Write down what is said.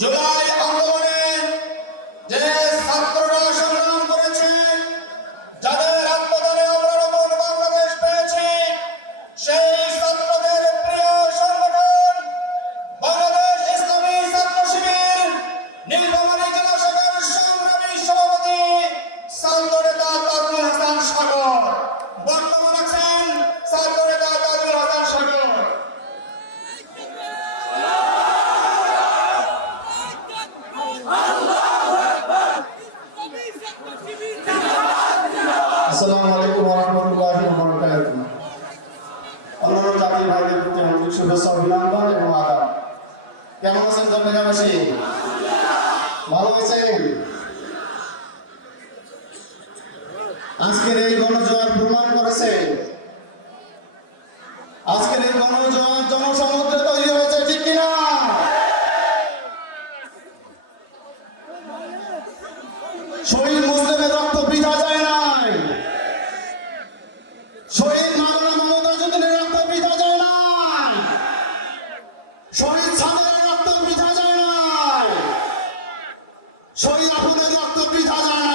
জুলাই আসসালামু আলাইকুম ওয়া রাহমাতুল্লাহি ওয়া বারাকাতুহু। ভাইদের প্রতি শুভেচ্ছা, অভিনন্দন এবং কেমন আছেন ভালো আছেন? আজকের এই গণজোয়ার প্রমাণ করেছে। আজকের এই গণজোয়ার জনসমুদ্রে তৈরি হয়েছে, ঠিক কিনা? শহীদ শহীদ আপনাদের রক্ত বৃথা যায়